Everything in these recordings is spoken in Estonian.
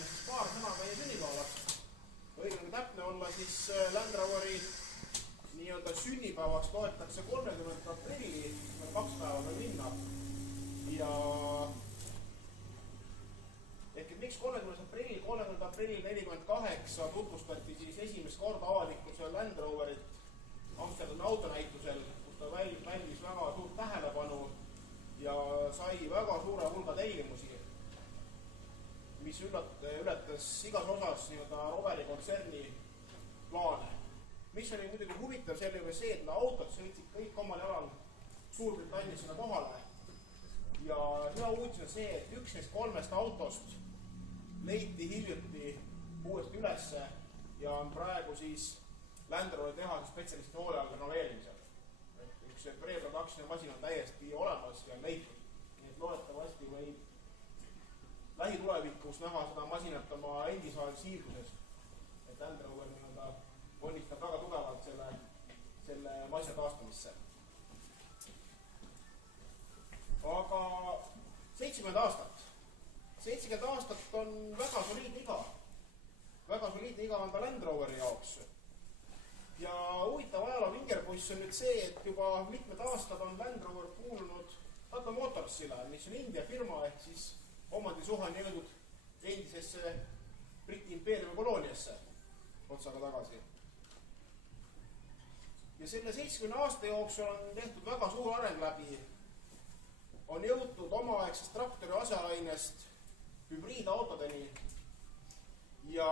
enne siis paar sõna meie sünnipäevast. Õigem täpne olla siis Land Roveri nii-öelda sünnipäevaks loetakse 30. aprilli, 2 päeva veel minna. Ja ehk et miks 30. aprillil, 30. aprillil 48 tutvustati siis esimest korda avalikkusele Land Roverit Amsterdami autonäitusel, kus ta välvis väga suurt tähelepanu ja sai väga suure hulga tellimusi, mis ületas igas osas nii-öelda Roveri kontserni plaane. Mis oli muidugi huvitav selle juures see, et autod sõitsid kõik omal jalal Suurbritannias sinna kohale. Ja hea uudis on see, et üks neist 3 autost leiti hiljuti uuesti ülesse ja on praegu siis Land Roveri tehase spetsialisti hoole all renoveerimisel. Üks pre-production masin on täiesti olemas ja leitud. Nii et loodetavasti võib lähitulevikus näha seda masinat oma endisaal siirduses. Et Land Rover ponnistab väga tugevalt selle masina taastamisse. Aga 70 aastat. 70 aastat on väga soliidne iga. Väga soliidne iga on ka Land Roveri jaoks. Ja huvitav ajaloo vingerpuss on nüüd see, et juba mitmed aastad on Land Rover kuulunud Tata Motorsile, mis on India firma ehk siis omandisuhani jõudnud endisesse Briti impeeriumi kolooniasse otsaga tagasi. Ja selle 70 aasta jooksul on tehtud väga suur areng läbi. On jõutud omaaegsest traktori aseainest hübriidautodeni ja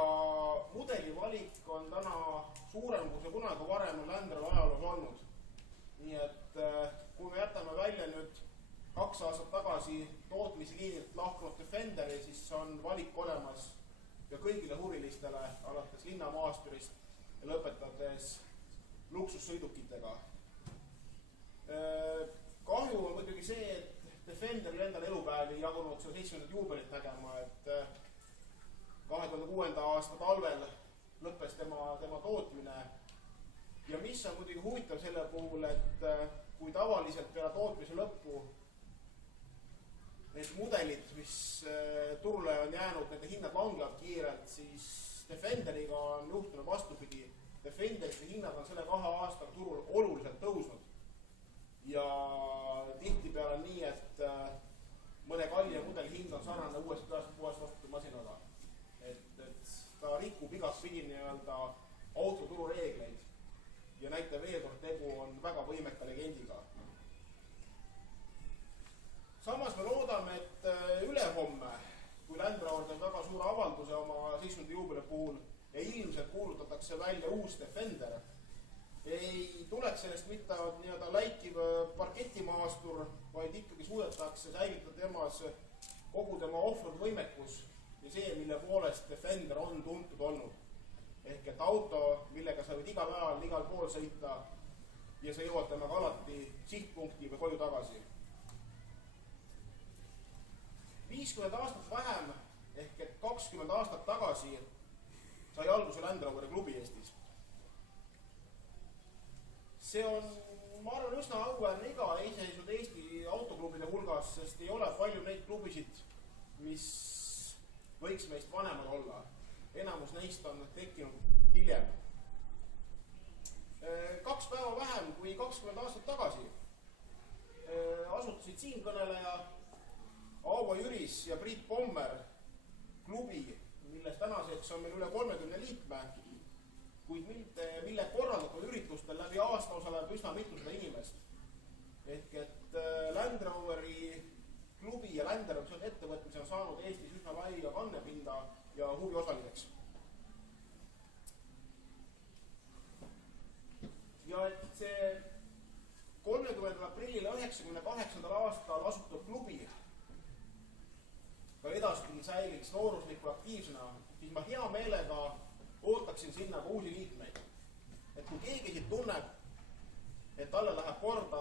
mudeli valik on täna suurem, kui see kunagi varem on Land Roveri ajaloos olnud. Nii et kui me jätame välja nüüd 2 aastat tagasi tootmisliinilt lahkunud Defenderi, siis on valik olemas ja kõigile huvilistele alates linnamaasturist ja lõpetades luksussõidukitega. Kahju on muidugi see, et Defenderil endal elupäevi jagunud seda 70. juubelit nägema, et 2006. aasta talvel lõppes tema tootmine. Ja mis on muidugi huvitav selle puhul, et kui tavaliselt peale tootmise lõppu need mudelid, mis turule on jäänud, nende hinnad langevad kiirelt, siis Defenderiga on juhtunud vastupidi. Defenderite hinnad on selle 2 aastaga turul oluliselt tõusnud. Ja tihtipeale on nii, et mõne kalli mudeli hind on sarnane uuesti puhast vastutud masinaga. Et ta rikub igast pidi nii-öelda autoturu reegleid ja näite veel kord tegu on väga võimeka legendiga. Samas me loodame, et ülehomme, kui Land Rover teeb väga suure avalduse oma 70. juubeli puhul ja ilmselt kuulutatakse välja uus Defender, ei tuleks sellest mitte nii-öelda läikiv parketimaastur, vaid ikkagi suudetakse säilitada temas kogu tema offroad võimekus ja see, mille poolest Defender on tuntud olnud. Ehk et auto, millega sa võid igal ajal, igal pool sõita ja sa jõuad temaga alati sihtpunkti või koju tagasi. 50 aastat vähem ehk et 20 aastat tagasi sai alguse Land Roveri klubi Eestis. See on, ma arvan, üsna auväärne iga iseseisvunud Eesti autoklubide hulgas, sest ei ole palju neid klubisid, mis võiks meist vanemad olla. Enamus neist on tekkinud hiljem. 2 päeva vähem kui 20 aastat tagasi asutasid siinkõneleja Aavo Jüris ja Priit Pommer klubi, milles tänaseks on meil üle 30 liikme, kuid mille korraldatud üritustel läbi aasta osaleb üsna mitusada inimest. Ehk et Land Roveri klubi ja Land Roveri ettevõtmise on saanud Eestis üsna laia kannepinda ja huvi osaliseks. Ja et see 30. aprillil 98. aastal asutatud klubi ka edaspidi säiliks noorusliku aktiivsena, siis ma hea meelega ootaksin sinna ka uusi liikmeid. Et kui keegi siit tunneb, et talle läheb korda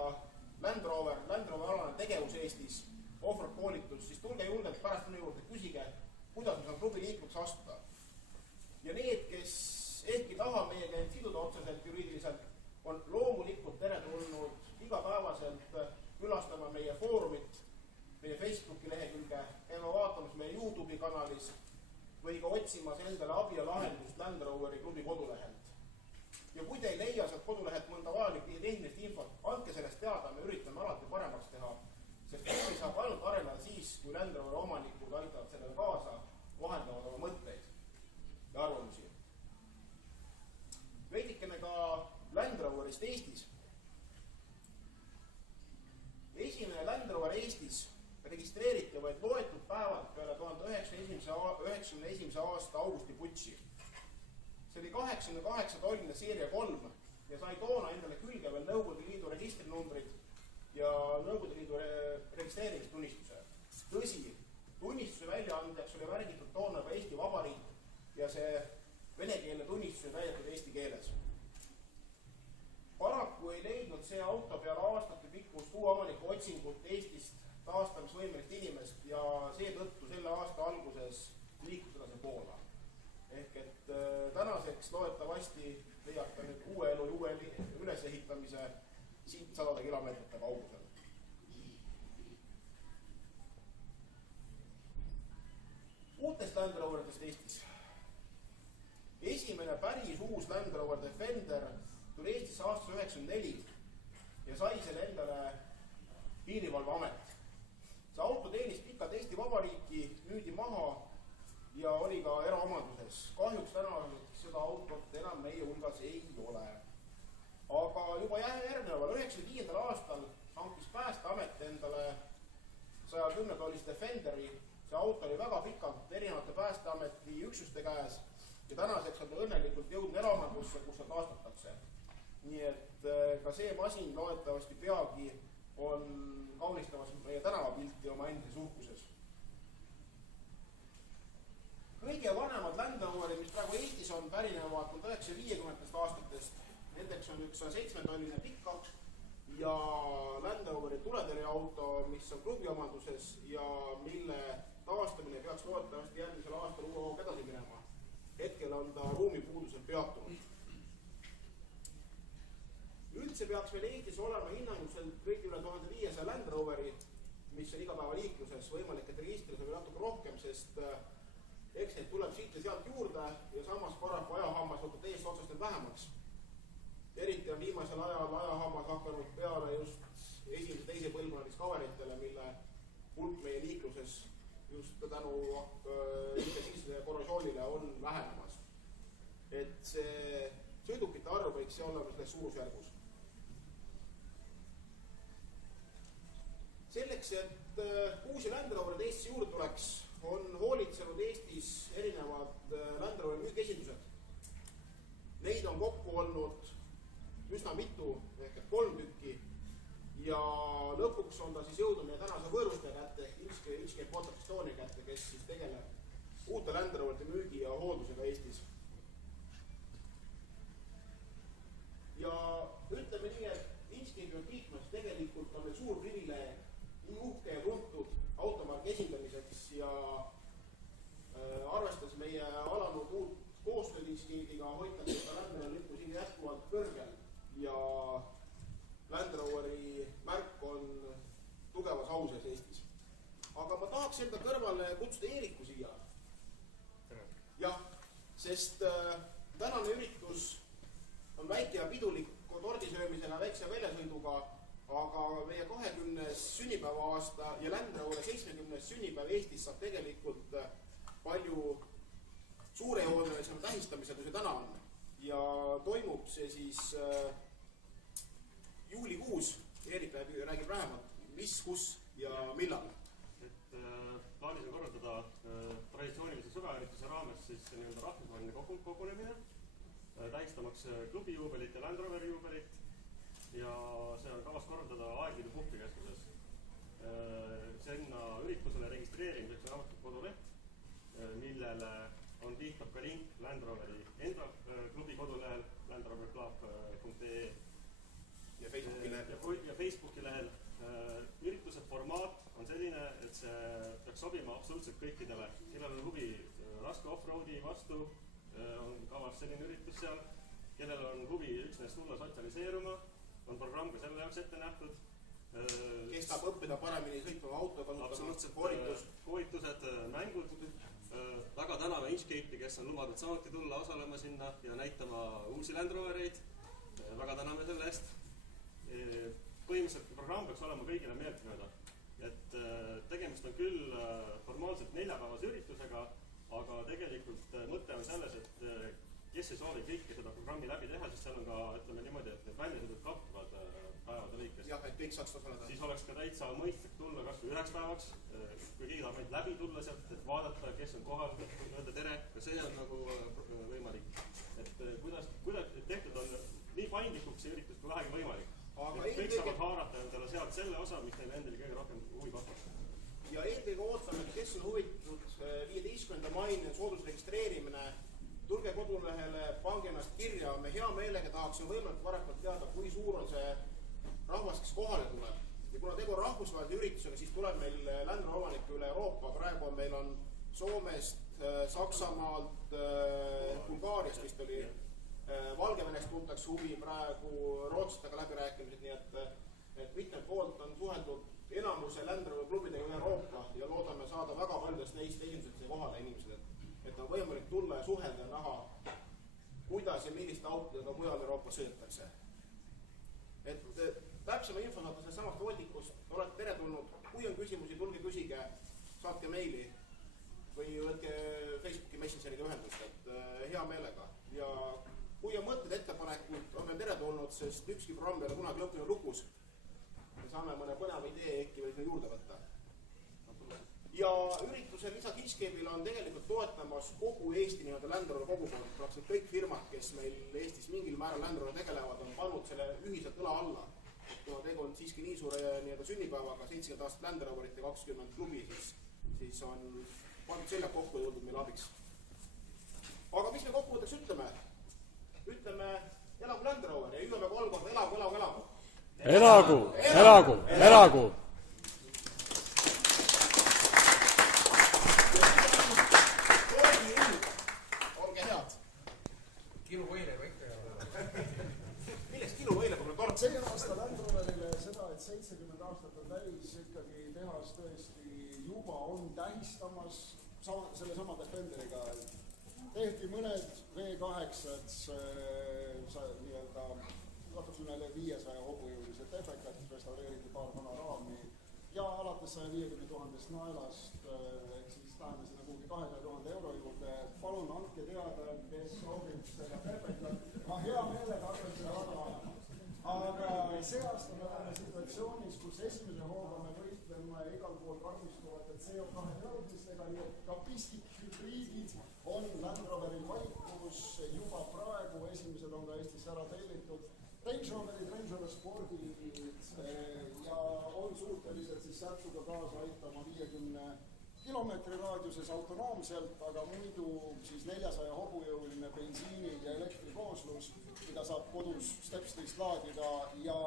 Land Rover alane tegevus Eestis, offroad koolitus, siis tulge julgelt pärast minu juurde, küsige, kuidas me saame klubi liikmeks astuda. Ja need, kes ehk ei taha meiega siduda otseselt juriidiliselt, on loomulikult teretulnud igapäevaselt külastama meie foorumit, meie Facebooki lehekülge, käima vaatamas meie YouTube'i kanalis või ka otsimas endale abi ja lahendust Land Roveri klubi kodulehelt. Ja kui te ei leia sealt kodulehelt mõnda vajalikku ja tehnilist infot, andke sellest teada, me üritame alati paremaks teha, sest klubi saab ainult areneda siis, kui Land Roveri omanikud aitavad sellele kaasa, vahendavad oma mõtteid ja arvamusi. Veidikene ka Land Roverist Eestis. Esimene Land Rover Eestis registreeriti vaid loetud päevad peale 1991. aasta augusti putši. See oli 88-tolline seeria 3 ja sai toona endale külge veel Nõukogude Liidu registrinumbrid ja Nõukogude Liidu registreerimistunnistuse. Tõsi, tunnistuse väljaandjaks oli värgitud toona ka Eesti Vabariik ja see venekeelne tunnistus oli täidetud eesti keeles. Paraku ei leidnud see auto peale aastate pikkust uue omaniku otsingut Eestist taastamisvõimelist inimest ja seetõttu selle aasta alguses liikus edasi Poola. Ehk et tänaseks loetavasti leiab ta nüüd uue elu uue ülesehitamise siit 100 kilomeetrite kaugusel. Uutest Land Roveritest Eestis. Esimene päris uus Land Rover Defender tuli Eestisse aastas 1994 ja sai selle endale Piirivalveamet. See auto teenis pikalt Eesti Vabariiki, müüdi maha ja oli ka eraomanduses. Kahjuks tänaseks seda autot enam meie hulgas ei ole. Aga juba järgneval 95. aastal hankis Päästeamet endale 110-toolist Defenderi. See auto oli väga pikalt erinevate Päästeameti üksuste käes ja tänaseks on ta õnnelikult jõudnud eraomandusse, kus ta taastatakse. Nii et ka see masin loetavasti peagi on kaunistamas meie tänavapilti oma endises uhkuses. Kõige vanemad Land Roverid, mis praegu Eestis on, pärinevad 1950. aastatest. Nendeks on üks 7-tolline pickup ja Land Roveri tuletõrjeauto, mis on klubi omanduses ja mille taastamine peaks loetavasti järgmisel aastal uue hooga edasi minema. Hetkel on ta ruumipuudusel peatunud. Üldse peaks meil Eestis olema hinnanguselt kõik üle 1500 Land Roveri, mis on igapäeva liikluses. Võimalik, et registris on natuke rohkem, sest eks neid tuleb siit ja sealt juurde ja samas paraku ajahammas võtab teist otsast need vähemaks. Eriti on viimasel ajal ajahammas hakanud peale just esimese teise põlvkonna Discoveritele, mille hulk meie liikluses just tänu intensiivsele korrosioonile on vähenemas. Et see sõidukite arv võiks see olla selles suurusjärgus. Selleks, et uusi Land Roverid Eestis juurde tuleks, on hoolitsenud Eestis erinevad Land Roveri müügiesindused. Neid on kokku olnud üsna mitu, ehk 3 tükki ja lõpuks on ta siis jõudnud meie tänase võõrustaja kätte ehk Inchcape Motors Estonia kätte, kes siis tegeleb uute Land Roverite müügi ja hooldusega Eestis. Ja ütleme nii, et Inchcape liikmes tegelikult on meil suur privileeg nii uhke ja tuntud automarki esindamiseks ja arvestades meie alanud uut koostööd Inchcape'iga hoitakse seda Land Roveri lippu siin jätkuvalt kõrgel ja Land Roveri märk on tugevas auses Eestis. Aga ma tahaks enda kõrvale kutsuda Eeriku siia. Jah, sest tänane üritus on väike ja pidulik tordisöömisega väikse väljasõiduga, aga meie 20. sünnipäeva aasta ja Land Roveri 70. sünnipäev Eestis saab tegelikult palju suurejoonelisema tähistamisega, kui see täna on. Ja toimub see siis juulikuus. Eerik räägib vähemalt, mis, kus ja millal. Plaanis on korraldada traditsioonilise sõbraürituse raames siis rahvusvaheline kogunemine, tähistamaks klubi juubelit ja Land Roveri juubelit ja see on kavas korraldada Aegviidu puhkekeskuses. Sinna üritusele registreerimiseks on avatud koduleht, millele on viitab ka link Land Roveri enda klubi kodulehel landroverclub.ee ja Facebooki lehel. Ürituse formaat on selline, et see peaks sobima absoluutselt kõikidele, kellel on huvi raske off-roadi vastu, on kavas selline üritus seal, kellel on huvi üksnes tulla sotsialiseeruma, on programm ka selle jaoks ette nähtud. Kes tahab õppida paremini sõitma autoga, absoluutselt koolitused, mängud, Väga täname Inchcape'i, kes on lubanud samuti tulla osalema sinna ja näitama uusi Land Rovereid. Väga täname selle eest. Põhimõtteliselt programm peaks olema kõigile meeltmööda. Et tegemist on küll formaalselt 4-päevase üritusega, aga tegelikult mõte on selles, et kes ei soovi kõike seda programmi läbi teha, siis seal on ka, ütleme niimoodi, et need väljasõidud kattuvad päevade lõikes. Jah, et kõik saaks osaleda. Siis oleks ka täitsa mõistlik tulla kas või 1 päevaks, kui keegi tahab läbi tulla sealt, et vaadata, kes on kohal, öelda tere, ka see on nagu võimalik. Et kuidas tehtud on nii paindlikuks see üritus, kui vähegi võimalik. Kõik saavad haarata endale sealt selle osa, mis neile endale kõige rohkem huvi pakub. Ja eelkõige ootame, kes on huvitud 15. maini soodusregistreerimine. Tulge kodulehele, pange ennast kirja. Me hea meelega tahaksime võimalikult varakult teada, kui suur on see rahvas, kes kohale tuleb. Ja kuna tegu rahvusvahelise üritusega, siis tuleb meil Land Rover omanikke üle Euroopa. Praegu meil on Soomest, Saksamaalt, Bulgaariast vist oli. Valgevenest tuntakse huvi praegu rootslastega läbirääkimised, nii et mitmed poolt on suheldud enamuse Land Rover klubidega üle Euroopa ja loodame saada väga paljudest neist esimesed kohale inimesed, et on võimalik tulla ja suhelda ja näha, kuidas ja milliste autodega mujal Euroopas sõidetakse. Et täpsema info saada sellest samast voldikust, olete teretulnud, kui on küsimusi, tulge küsige, saatke meili või võtke Facebooki Messengeriga ühendust, et hea meelega. Ja kui on mõtted, ettepanekud, on meil teretulnud, sest ükski programm ei ole kunagi lõpuni lukus. Me saame mõne põneva idee äkki veel juurde võtta. Ja üritusel lisaks Inchcape'il on tegelikult toetamas kogu Eesti Land Rover kogukond. Praktiliselt kõik firmad, kes meil Eestis mingil määral Land Rover tegelevad, on pannud selle ühiselt õla alla. Kuna tegu on siiski nii suure sünnipäevaga, 70 aastat Land Roverit ja 20 klubi, siis on pandud seljad kokku jõudnud meil abiks. Aga mis me kokkuvõtteks ütleme? Ütleme, elagu Land Rover ja ütleme 3 korda, elagu, elagu, elagu. Elagu, elagu, elagu. Olge head. Kiluvõile või ikka? Millest kiluvõile, kui me kord? See aasta Land Roverile seda, et 70 aastat on täis, ikkagi tehas tõesti juba on tähistamas selle sama Defenderiga. Tehti mõned V8-d, nii-öelda natukene 500 hobujõulised efekad, restaureeriti paar vana raami ja alates 150 000 naelast, ehk siis läheme sinna kuhugi 200 000 euro juurde. Palun andke teada, kes soovib seda efekat. Ma hea meelega hakkan seda väga ajama. Aga see aasta me oleme situatsioonis, kus esimese hooga me võitleme igal pool karmistuvate CO2 nõudmistega, nii et ka pistikhübriidid on Land Roveril valikus juba praegu, esimesed on ka Eestisse ära tellitud. Range Roverid, Range Rover Spordid ja on suutelised siis särtsuga kaasa aitama 50 kilomeetri raadiuses autonoomselt, aga muidu siis 400 hobujõuline bensiini ja elektrikooslus, mida saab kodus stepslist laadida ja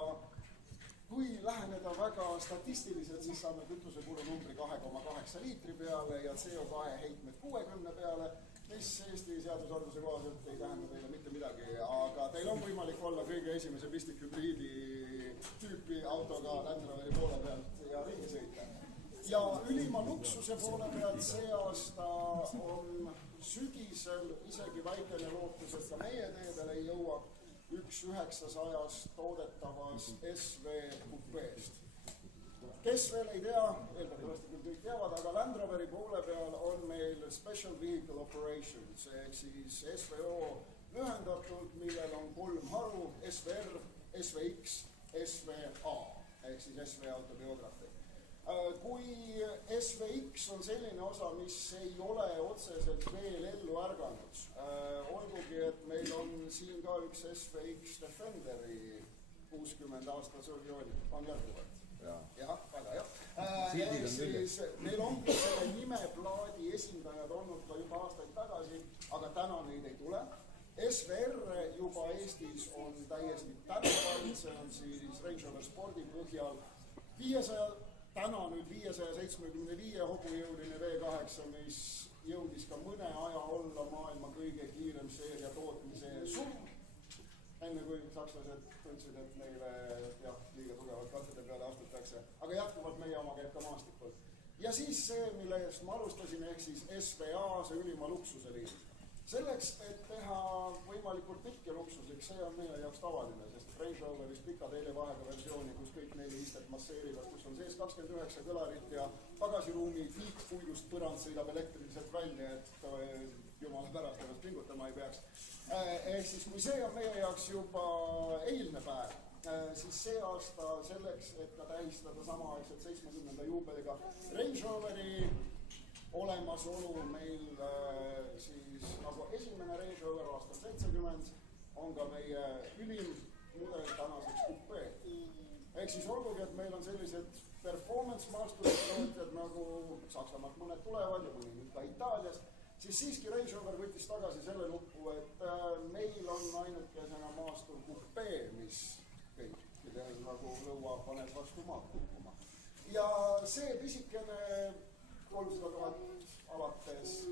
kui läheneda väga statistiliselt, siis saame kütusekulu numbri 2,8 liitri peale ja CO2 heitmed 60 peale, mis Eesti seadusordluse kohaselt ei tähenda teile mitte midagi, aga teil on võimalik olla kõige esimese pistikhübriidi tüüpi autoga Land Roveri poole pealt ja ringi sõita. Ja ülima luksuse poole pealt see aasta on sügisel isegi väikene lootus, et ka meie teedele ei jõua üks 900 toodetavast SV kupeest. Kes veel ei tea, eeldatavasti küll kõik teavad, aga Land Roveri poole peal on meil Special Vehicle Operations, ehk siis SVO lühendatult, millel on 3 haru, SVR, SVX, SVA, ehk siis SV autobiograafi. Kui SVX on selline osa, mis ei ole otseselt veel ellu ärganud, olgugi, et meil on siin ka üks SVX Defenderi 60 aasta surjoon, on jätkuvalt. Jah, väga hea. Siis meil ongi selle nimeplaadi esindajad olnud ka juba aastaid tagasi, aga täna neid ei tule. SVR juba Eestis on täiesti tänaval, see on siis Range Rover Spordi põhjal 500, täna nüüd 575 hobujõuline V8, mis jõudis ka mõne aja olla maailma kõige kiirem seeria tootmise surm. Enne kui sakslased tundsid, et neile liiga tugevalt kattede peale astutakse, aga jätkuvalt meie oma käib ka maastikul. ja siis see, mille eest ma alustasin, ehk siis SVA, see ülima luksuse liin. Selleks, et teha võimalikult pikk ja luksuslik, see on meie jaoks tavaline, sest Range Roveris pika teelevahega versiooni, kus kõik 4 istet masseerivad, kus on sees 29 kõlarit ja pagasiruumi tiikpuidust põrand sõidab elektriliselt välja, et jumala pärast ennast pingutama ei peaks. Ehk siis, kui see on meie jaoks juba eilne päev, siis see aasta selleks, et ka tähistada samaaegselt 70. juubeliga Range Roveri olemasolu meil siis nagu esimene Range Rover aastal 70 on ka meie ülim mudel tänaseks kupee. Ehk siis olgugi, et meil on sellised performance maasturid nagu Saksamaalt mõned tulevad ja mõni nüüd ka Itaalias, siis siiski Range Rover võttis tagasi selle nuppu, et meil on ainukesena maastur kupee, mis kõikidel nagu lõua paneb vastu maad kukkuma. Ja see pisikene 300 000 alates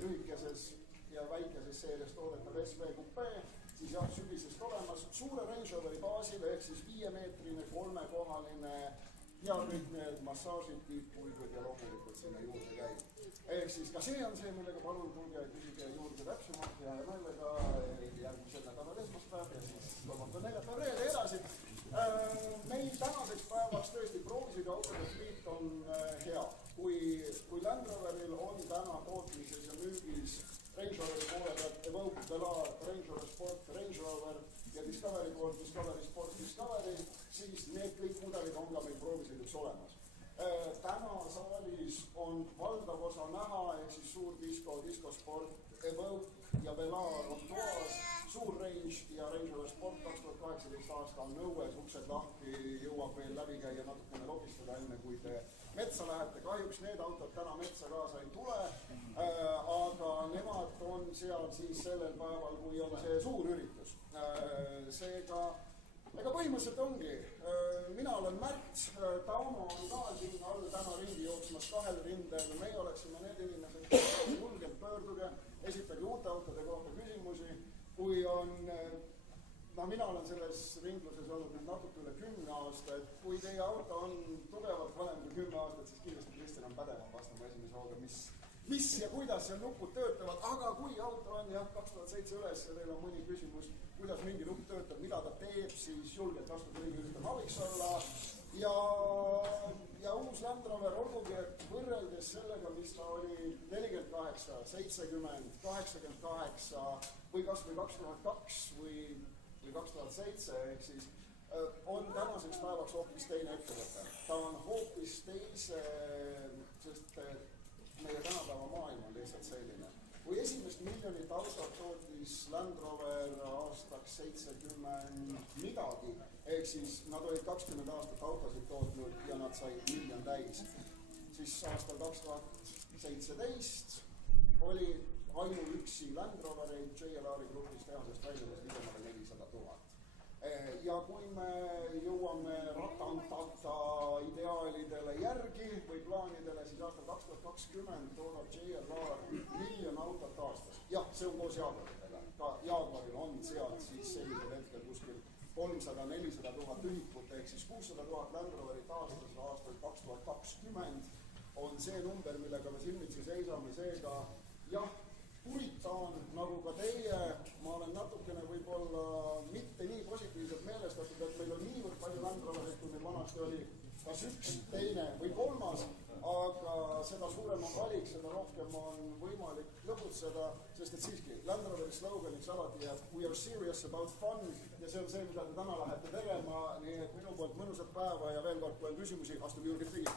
lühikeses ja väikeses seerias toodetav SV kupee, siis jah, sügisest olemas suure Range Roveri baasil, ehk siis 5-meetrine, 3-kohaline ja kõik need massaažid, tiitpuidud ja loomulikult sinna juurde käib. Ehk siis ka see on see, millega palun tulge ja küsige juurde täpsemalt ja meelega järgmisel nädalal esmaspäev ja siis kolmapäev, neljapäev, reede edasi. Meil tänaseks päevaks tõesti proovisõiduautode fliit on hea. Kui Land Roveril on täna tootmises ja müügis Range Roveri poole pealt Evoque, Velar, Range Rover Sport, Range Rover ja Discovery poolt Discovery Sport, Discovery, siis need kõik mudelid on ka meil proovisõiduks olemas. Täna saalis on valdav osa näha, ehk siis suur Disco, Disco Sport, Evoque ja Velar on toas, suur Range ja Range Rover Sport 2018 aasta on nõues, uksed lahti, jõuab veel läbi käia, natukene logistada enne, kui te metsa lähete. Kahjuks need autod täna metsa kaasa ei tule, aga nemad on seal siis sellel päeval, kui on see suur üritus. Seega, ega põhimõtteliselt ongi. Mina olen Märt, Tauno on ka siin all täna ringi jooksmas 2 rindel. Meie oleksime need inimesed, kes julgelt pöörduge, esitage uute autode kohta küsimusi. Kui on, mina olen selles ringluses olnud nüüd natuke üle 10 aasta, et kui teie auto on tugevalt vanem kui 10 aastat, siis kindlasti Kristjan on pädevam vastama esimese hooga, mis ja kuidas seal nupud töötavad, aga kui auto on jah 2007 üles ja teil on mõni küsimus, kuidas mingi nupp töötab, mida ta teeb, siis julgelt vastuga ringi üritan abiks olla. Ja uus Land Rover, olgugi, et võrreldes sellega, mis ta oli 48, 70, 88 või kas või 2002 või 2007, ehk siis on tänaseks päevaks hoopis teine ettevõte. Ta on hoopis teise, sest meie tänapäeva maailm on lihtsalt selline. Kui esimest miljonit autot tootis Land Rover aastaks 70 midagi, ehk siis nad olid 20 aastat autosid tootnud ja nad said miljon täis, siis aastal 2017 oli ainuüksi Land Rovereid JLR-i grupis tehasest väljumas ligemale 400 000. Ja kui me jõuame ratantata ideaalidele järgi või plaanidele, siis aastal 2020 toodab JLR 1 miljon autot aastas. Jah, see on koos Jaguaridega. Ka Jaguaril on sealt siis sellisel hetkel kuskil 300-400 000 ühikut, ehk siis 600 000 Land Roverit aastas aastal 2020 on see number, millega me silmitsi seisame. Seega jah, puritaan, nagu ka teie, ma olen natukene võib-olla mitte nii positiivselt meelestatud, et meil on niivõrd palju Land Roverit, kui meil vanasti oli kas üks, teine või kolmas, aga seda suurem on valik, seda rohkem on võimalik lõbutseda, sest et siiski Land Roveri sloganiks alati jääb we are serious about fun ja see on see, mida te täna lähete tegema, nii et minu poolt mõnusat päeva ja veel kord, kui on küsimusi, astume julgelt ligi.